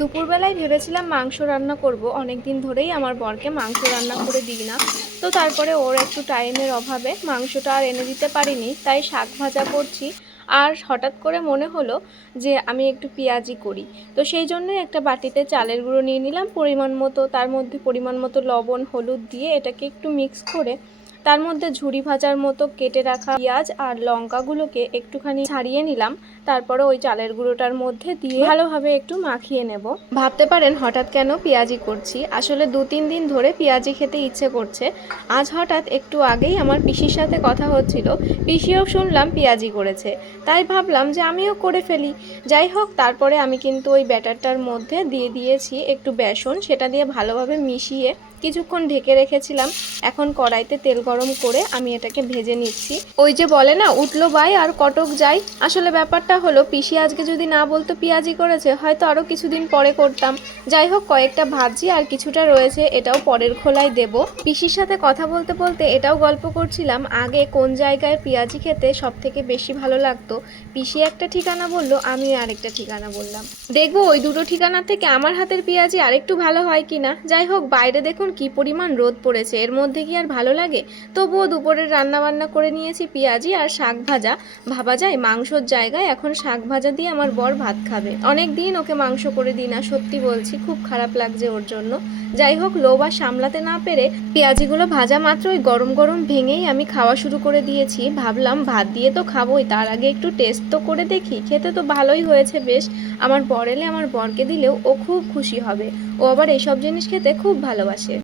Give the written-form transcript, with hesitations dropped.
দুপুরবেলায় ভেবেছিলাম মাংস রান্না করব। অনেক দিন ধরেই আমার বরকে মাংস রান্না করে দিই না। তো তারপরে ওর একটু টাইমের অভাবে মাংসটা আর এনে দিতে পারিনি, তাই শাক ভাজা করছি। আর হঠাৎ করে মনে হলো যে আমি একটু পেঁয়াজি করি। তো সেই জন্যই একটা বাটিতে চালের গুঁড়ো নিয়ে নিলাম পরিমাণ মতো, তার মধ্যে পরিমাণ মতো লবণ হলুদ দিয়ে এটাকে একটু মিক্স করে তার মধ্যে ঝুরি ভাজার মতো কেটে রাখা পেঁয়াজ আর লঙ্কাগুলোকে একটুখানি ছাড়িয়ে নিলাম। তারপরে ওই চালের গুঁড়োটার মধ্যে দিয়ে ভালোভাবে একটু মাখিয়ে নেব। ভাবতে পারেন হঠাৎ কেন পেঁয়াজি করছি, আসলে 2-3 দিন ধরে পেঁয়াজি খেতে ইচ্ছে করছে। আজ হঠাৎ একটু আগেই আমার পিসির সাথে কথা হচ্ছিল, পিসিও শুনলাম পেঁয়াজি করেছে, তাই ভাবলাম যে আমিও করে ফেলি। যাই হোক, তারপরে আমি কিন্তু ওই ব্যাটারটার মধ্যে দিয়ে দিয়েছি একটু বেসন, সেটা দিয়ে ভালোভাবে মিশিয়ে কিছুক্ষণ ঢেকে রেখেছিলাম। এখন কড়াইতে তেল গরম করে আমি এটাকে ভেজে নিচ্ছি। ওই যে বলে না, উঠলো বাই আর কটক যাই। আসলে ব্যাপারটা হলো, পিসি আজকে যদি না বলতো পেঁয়াজি করেছে, হয়তো আরও কিছুদিন পরে করতাম। যাই হোক, কয়েকটা ভাজি আর কিছুটা রয়েছে, এটাও পরের খোলায় দেব। পিসির সাথে কথা বলতে বলতে এটাও গল্প করছিলাম, আগে কোন জায়গায় পেঁয়াজি খেতে সব থেকে বেশি ভালো লাগতো। পিসি একটা ঠিকানা বললো, আমি আরেকটা ঠিকানা বললাম। দেখবো ওই দুটো ঠিকানা থেকে আমার হাতের পেঁয়াজি আরেকটু ভালো হয় কিনা। যাই হোক, বাইরে দেখুন কি পরিমাণ রোদ পড়েছে, এর মধ্যে কি আর ভালো লাগে। তবুও দুপুরের রান্না বান্না করে নিয়েছি পেঁয়াজি আর শাক ভাজা। ভাবা যায় মাংসর জায়গায় এখন শাক ভাজা দিয়ে আমার বর ভাত খাবে। অনেক দিন ওকে মাংস করে দিই না, সত্যি বলছি, খুব খারাপ লাগছে ওর জন্য। যাই হোক, লোভ আর সামলাতে না পেরে পেঁয়াজিগুলো ভাজা মাত্রই গরম গরম ভেঙেই আমি খাওয়া শুরু করে দিয়েছি। ভাবলাম ভাত দিয়ে তো খাবোই, তার আগে একটু টেস্ট তো করে দেখি। খেতে তো ভালোই হয়েছে বেশ। আমার বর এলে আমার বরকে দিলেও ও খুব খুশি হবে। ও আবার এইসব জিনিস খেতে খুব ভালোবাসে।